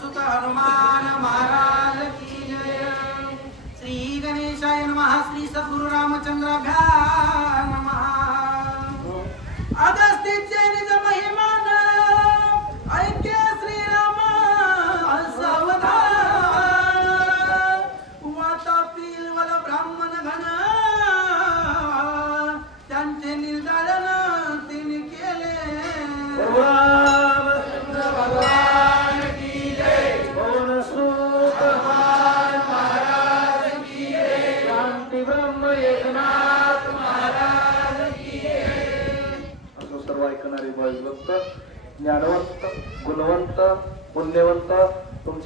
सुत हनुमान महाराज की जय। श्री गणेशाय नमः श्री सद्गुरु रामचंद्राभ्या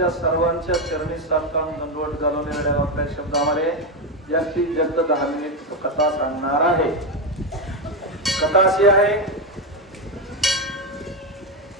तुमच्या सर्वांच्या चरणी सारखा दंडवट घालून येणाऱ्या आपल्या शब्दामध्ये जास्तीत जास्त दहा मिनिट कथा सांगणार आहे. कथा अशी आहे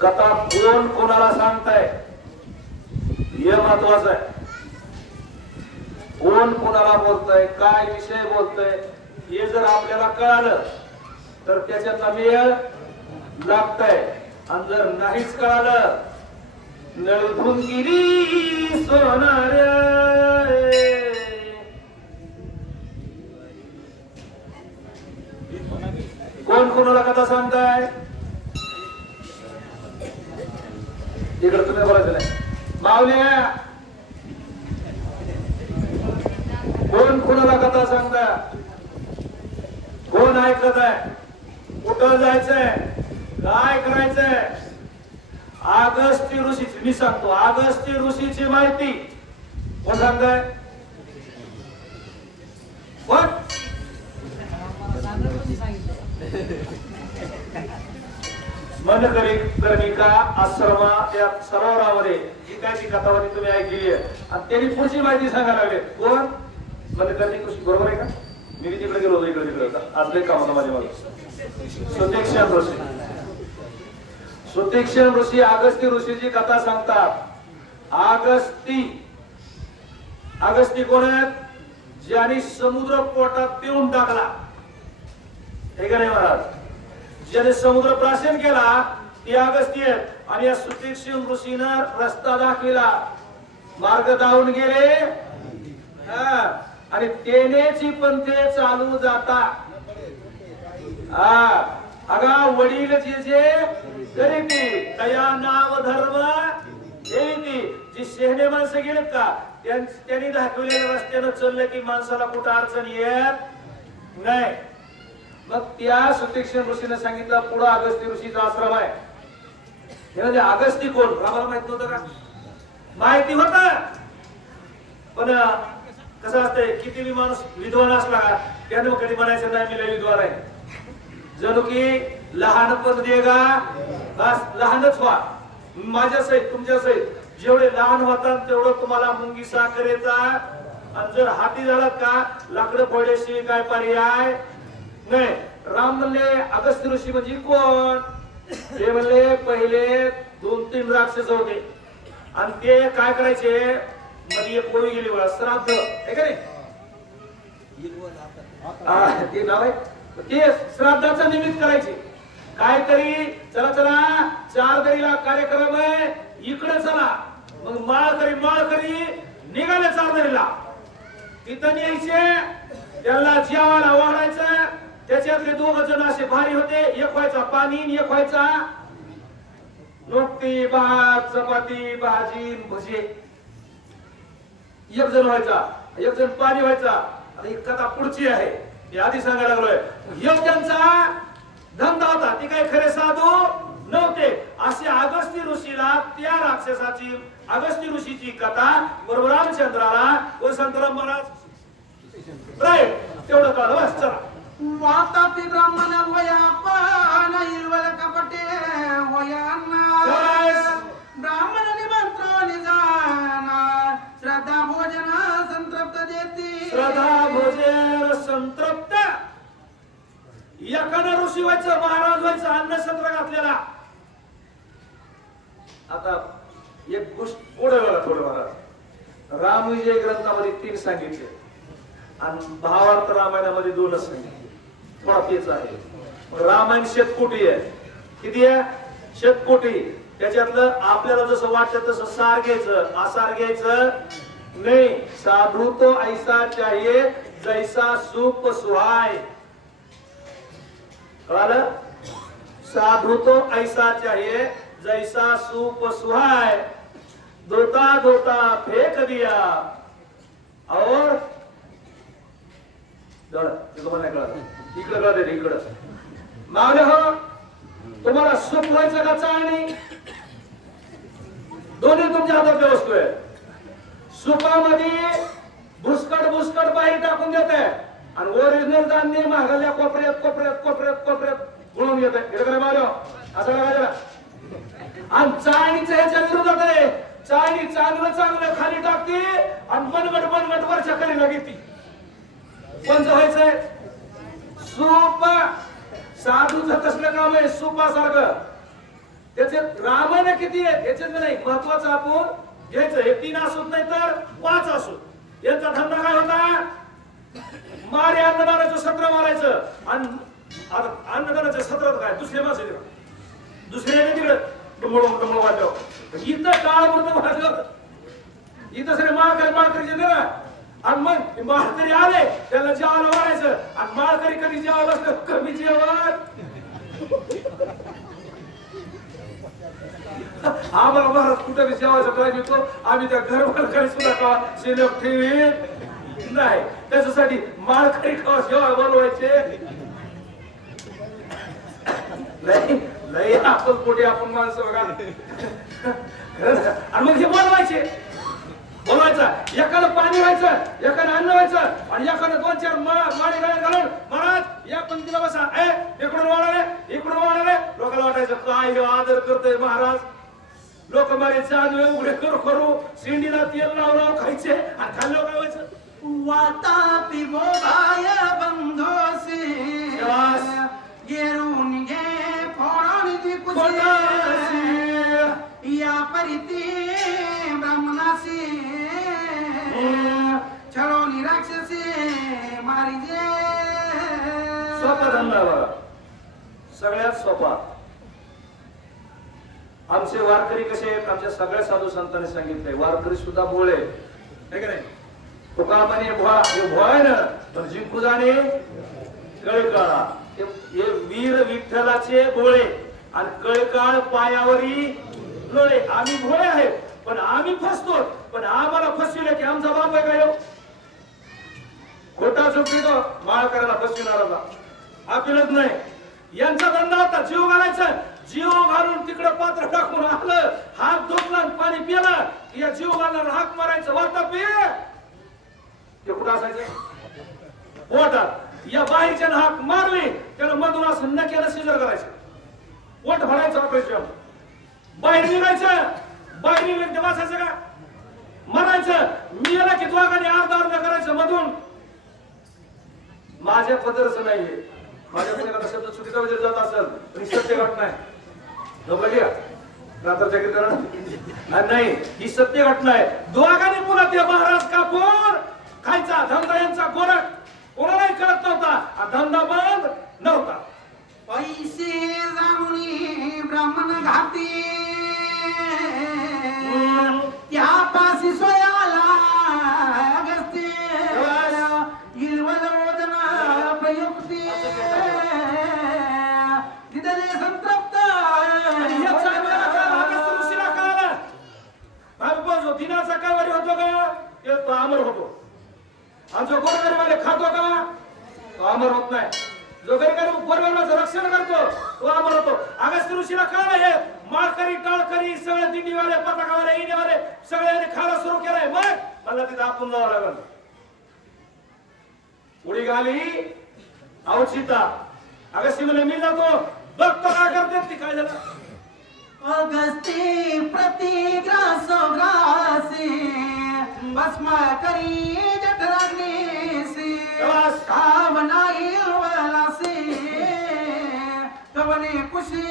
कथा कोण कोणाला सांगताय? हे महत्वाचं आहे. कोण कोणाला बोलतय काय विषय बोलतय हे जर आपल्याला कळालं तर त्याच्यात आम्ही लागतय. आणि जर नाहीच कळालं नळधून गिरी सांगतो. आगस्ती ऋषीची माहिती. कोण सांगताय? कोण? मन करी कर्णिका आश्रमा त्या सरोवरामध्ये जी काय ती कथावधी तुम्ही ऐकली आहे आणि त्यांनी पुढची माहिती सांगायला लागले. कोण? मनकर्णी कृषी बरोबर आहे का? मी तिकडे गेलो होतो इकडे तिकडे. होता आज लय काम माझ्या मागे सुदेक्षा ऋषी सुतीक्षण ऋषी अगस्ती ऋषीची कथा सांगतात. अगस्ती अगस्ती कोण आहेत? ज्यांनी समुद्र पोटात पिऊन टाकला. हे का नाही महाराज? ज्याने समुद्र प्राशन केला ती अगस्ती आहेत. आणि या सुतीक्षण ऋषीनं रस्ता दाखविला. मार्ग दावून गेले. हा. आणि तेनेची पण ते चालू जाता. हा. अगा वडील जे जे करीती. तया नाव धर्म. येईती जी शहाणे माणसं गेलेत का? त्यांनी दाखवलेल्या रस्त्यानं चाललं की माणसाला कुठं अडचण येत नाही. मग त्या सुतीक्षण ऋषीने सांगितलं पुढं अगस्ती ऋषीचा आश्रम आहे. हे म्हणजे अगस्ती कोण? आम्हाला माहीत नव्हतं का? माहिती होत. पण कसं असतंय किती बी माणूस विद्वान असला का त्यानं कधी म्हणायचं नाही मी विद्वान आहे. जणू की लहानपण देगा बस लहानच व्हा. माझ्या सहित तुमच्या सहित जेवढे लहान होतात तेवढं तुम्हाला मुंगी साखरेचा आणि जर हाती झालात का लाकडं पडल्याशिवाय काय पर्याय? नाही. राम म्हणले अगस्त्य ऋषी म्हणजे कोण? ते म्हणले पहिले दोन तीन राक्षस होते. आणि ते काय करायचे? मध्ये एक कोळी गेली बघा श्राद्ध. आहे का नाही? हा, ते नाव आहे. ते श्राद्धाचा निमित्त करायचे. काहीतरी चला चला चार दरीला कार्यक्रम आहे. इकडे चला. मग माळकरी माळकरी निघाले चार दरीला तिथं न्यायचे त्याला जेवायला वाढायचं. त्याच्यातले दोघ जण असे भारी होते. एक व्हायचा पाणी एक व्हायचा नुकती भात चपाती भाजी भजी. एक जण व्हायचा एक जण पाणी व्हायचा. आता एक कथा पुढची आहे. ती आधी सांगायला लागलोय. एक त्यांचा धंदा होता ते काही खरे साधू नव्हते. असे अगस्ती ऋषीला त्या राक्षसाची अगस्ती ऋषीची कथा बरोबर रामचंद्राला व संतराम महाराज राईट तेवढं कळलं बस चला. वाता ब्राह्मण एखादा व्हायचं महाराज व्हायचं अन्न सत्र घातलेला. आता एक गोष्ट पुढे बघा थोडं महाराज रामविजय ग्रंथामध्ये तीन सांगितले. आणि भावार्थ रामायणामध्ये दोनच सांगितले. थोडा तेच आहे. रामायण शेतकोटी आहे. किती आहे? शेतकोटी त्याच्यातलं आपल्याला जसं वाटतं तसं सार घ्यायचं. आसार घ्यायचं नाही. साधू तो ऐसा चाहिए जैसा सुप सुहाय. कळालं साधू तो ऐसा चाहिए जैसा सूप सुहाय। धोता धोता फेंक दिया। और जरा, तुम्हाला कळत इकडं. कळत इकडं. मावले हो तुम्हाला सुप व्हायचं का चाळणी दोन्ही तुमच्या हातात वस्तू आहे. सुपामध्ये भुसकट भुसकट बाहेर टाकून देत आहे आणि ओरिजिनल धान्य महागल्या कोपऱ्यात कोपऱ्यात कोपऱ्यात कोपऱ्यात गुळून येत आहे इकडे मारो. असं करायचं आणि चाळणीचं ह्याच्या विरोधात आहे. चाळणी चांगलं चांगलं खाली टाकते आणि बनगट बनगट वरच्या खाली घेते. पण व्हायचंय सोपा. साधूचं तसलं काम आहे सुपासारखं. त्याचे रामायण किती आहे? त्याच्यात नाही. महत्वाचं आपण घ्यायचं. हे तीन असत नाही तर पाच असत. यांचा धंदा काय होता? मारे अन्नदानाचं सत्र मारायचं. आता अन्नदानाच्या सत्रात काय? दुसरे माणसं तिकडं दुसऱ्याने तिकडं. येते तिकडे वाटलं इथं काळ म्हणून वाटलं इथं सगळे माळकरी माळकरी येते ना. आणि मग माळकरी आले त्याला जेवायला वाढायचं आणि माळकरी कधी जेवायला बसलं? कमी जेवण. आम्हाला महाराज कुठं बी जेवायचा टाइम येतो आम्ही त्या घर मालकरी सुद्धा का शिल्लक ठेवीत नाही. त्याच्यासाठी माळकरी खावा जेवाय बनवायचे. लय लय आपण पोटी आपण माणसं बघा. आणि मग हे बनवायचे. बोलवायचं एकानं पाणी व्हायचं एकानं अन्न व्हायचं आणि एकानं दोन चार माळी घालून महाराज या पंक्तीला बसा. ए इकडून वाढाले इकडून वाढाले लोकांना वाटायचं काय हे आदर करतोय महाराज? लोक मारे चांदवे उघडे करू करू. शिंडीला तेल लाव लाव खायचे आणि खाल्लं काय व्हायचं? वातापी बोधाय बंधोसी शाबास. येरून घे. या परिती ब्राह्मणासी छळोनी राक्षसी मारिजे। सोपा धंदा सगळ्यात सोपा। आमचे वारकरी कसे आहेत? आमच्या सगळ्या साधू संतांनी सांगितलंय. वारकरी सुद्धा बोळे. का नाही? तुका म्हणे भुवा हे भुवा जिंकू जाणे कळे हे वीर विठ्ठलाचे बोळे आणि कळकाळ पायावरी लोळे. आम्ही भोळे आहे पण आम्ही फसतो. पण आम्हाला फसविले की आमचा बाप आहे काय खोटा खोटा चुकीतो माळ करायला फसविणारा आपलंच नाही यांचा धंदा होता जीव घालायचा. जीव घालून तिकडं पात्र टाकून आलं हात धुतला आणि पाणी पिलं. या जीव घालणार हाक मारायचं वाटा पे ते कुठं असायचं? पोटात या बाहेरच्या हाक मारले त्यानं मधून असं न केलं सिजर करायचं पोट भरायचं ऑपरेशन. बाहेर निघायचं. बाहेर निघायचं ते वाचायचं का? म्हणायचं मी याला की दोघांनी अर्धा अर्ध करायचं मधून. माझ्या पदरच नाहीये. माझ्या एखादा शब्द चुकीचा वगैरे जात असेल तरी सत्य घटना आहे. बघूया रात्रच्या कीर्तनात. नाही ही सत्य घटना आहे. दोघांनी पुन्हा ते महाराज कापूर खायचा धंदा यांचा गोरख कोणालाही कळत नव्हता. हा धंदा बंद नव्हता. पैसे जाणून ब्राह्मण घाती त्या पाशी मला तिथं आपण जावं लागल. उडी घाली औचिता अगस्ती म्हणे मी जातो. बघतो काय करते ती काय झालं. अगस्ती प्रति ग्रासो ग्रासी भस्म करी जठराग्निसी शाबास. कामनाई वलासी कवने कुशी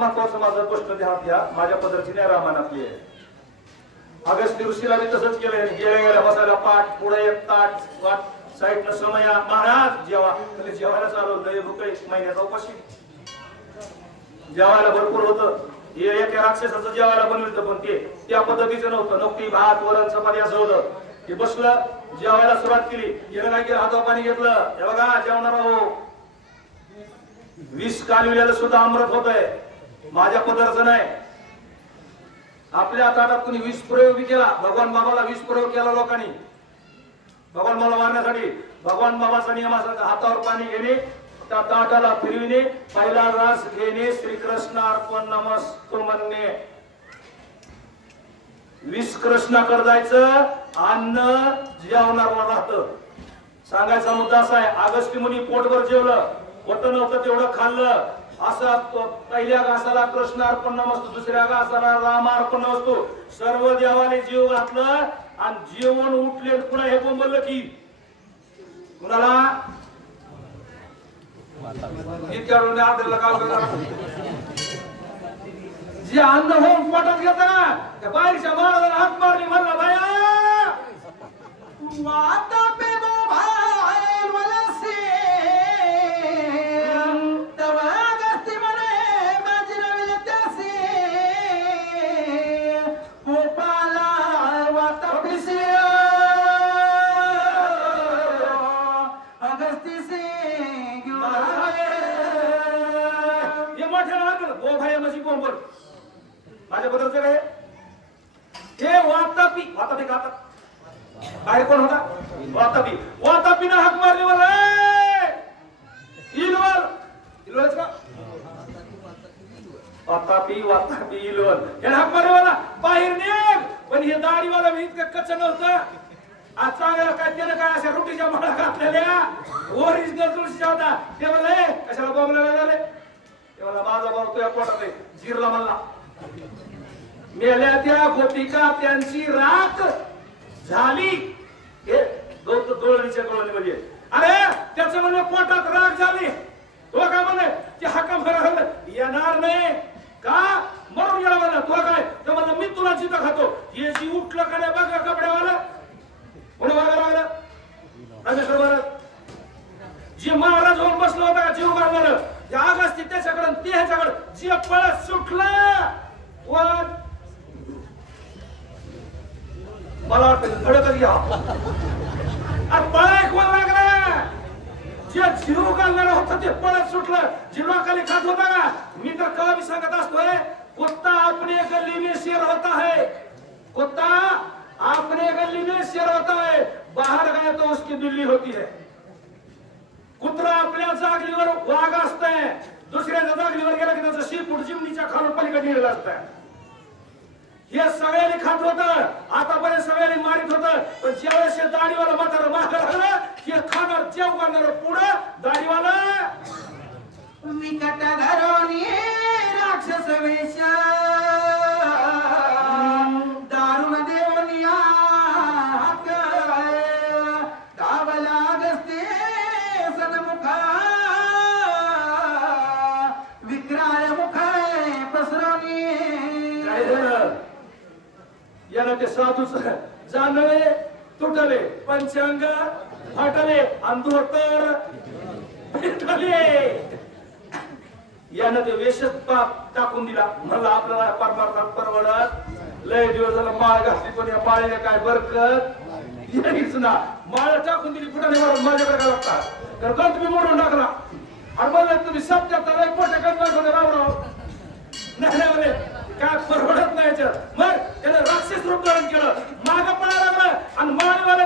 महत्वाचं माझा प्रश्न ध्यानात घ्या. माझ्या पद्धतीने रामानातली आहे. अगस्ती ऋषीला मी तसंच केलंय. गेल्या गेल्या बसायला पाठ पुढे एक ताट वाट साईडनं समया. महाराज जेवा म्हणजे जेवायला चालू लय भूक एक महिन्याचा उपाशी. जेवायला भरपूर होतं. हे एका राक्षसाचं जेवायला बनविलं पण ते त्या पद्धतीचं नव्हतं. नोकरी भात वरण चपाती असं होतं. हे बसलं जेवायला सुरुवात केली. गेलं काय केलं? हातावर पाणी घेतलं. हे बघा जेवणार हो विष कालविल्याला सुद्धा अमृत होत आहे माझ्या पदार्थ नाही. आपल्या ताटात कुणी विष प्रयोग केला भगवान बाबाला विष प्रयोग केला लोकांनी. भगवान बाबा मारण्यासाठी भगवान बाबाचा नियम असा हातावर पाणी घेणे त्या ताटाला फिरविणे पहिला रस घेणे श्रीकृष्ण अर्पण नमस्तु म्हणणे. विष कृष्णाकडे जायचं अन्न जेवणार राहत. सांगायचा मुद्दा असा आहे आगस्ती मुनी पोटभर जेवलं पोट नव्हतं तेवढं खाल्लं असा पहिल्या घासाला कृष्ण अर्पण नसतो दुसऱ्या घासाला राम अर्पण असतो सर्व देवाने जीव घातलं आणि जेवण उठले पुन्हा हे बोंबलं की कुणाला? आदरला गाव जे अन्न होऊन पोटात घेत ना त्या बाहेरच्या महाराजाला हात मारली म्हणला बाया. तू आता मोठ्या मार्ग ओ भाई माझ्या बद्दलचं काय हे वातापी वातापी का बाहेर कोण होता? वातापी. वातापीनं हाक मारली मला. इलवर. इलवरच का? वातापी वातापी इलवर. हे हाक मारली मला. बाहेर निघ पण हे दाढीवाला मी इतकं कच्च नव्हतं. आज चांगलं काय त्यानं काय अशा रोटीच्या मला घातलेल्या? ओरिजिनल तुळशीच्या होता. ते म्हणले कशाला बोंबला झाले ते मला माझा भाऊ तुझ्या पोटात जिरला म्हणला. मेल्या त्या गोपिका त्यांची राख झाली. हे गौत दोळणीच्या कळवणीमध्ये आहे. अरे त्याचं म्हणलं पोटात राख झाली. तो काय म्हणे ते हाका भर येणार नाही. का? मरून गेला म्हणा तो काय तर म्हणलं मी तुला जिथं खातो. हे जी उठलं का नाही बघा कपड्यावाला कोणी बघा राहिलं रामेश्वर महाराज जे महाराज होऊन बसला होता का जीव मारणार त्या आगास्ती त्याच्याकडे आणि ते ह्याच्याकडे जे पळत सुटलं वर मला वाटतं खडकच घ्या अरे पळाय कोण लागला जे जीव घालणार होतं ते पळत सुटलं जे लोकांनी खात होता का मी तर कवा मी सांगत असतोय कुत्ता अपने गली में शेर होता है। कुत्ता अपने गली में शेर होता है बाहर गए तो उसकी बिल्ली होती है। कुत्रा आपल्या जागलीवर वाघ असतंय दुसऱ्याच्या जागलीवर गेला की त्याचं शिपूट जिमनीच्या खालून पलीकडे गेलेलं असतं हे। सगळ्यांनी खात होत आतापर्यंत सगळ्यांनी मारित होत पण ज्यावेळेस हे दाढीवाला म्हातारा माग लागलं हे खाणार जेव करणार पुढं दाढीवाला विकट धरोनी दोनशे अंग हटले अंधोतर भेटले यानं ते वेशच पाप टाकून दिला. म्हणला आपल्याला परमार्थ परवडत. लय दिवस झाला माळ घातली पण या माळीने काय बरकत? ना माळ टाकून दिली कुठं नाही माझ्याकडे काय लागतात? तर कोण तुम्ही मोडून टाकला. आणि मला तुम्ही सत्या तर पोटे मोठे गणपत होते रामराव नाही म्हणे काय परवडत नाही याच्यात. मग त्यानं राक्षस रूप धारण केलं. माग पण आणि माळवाला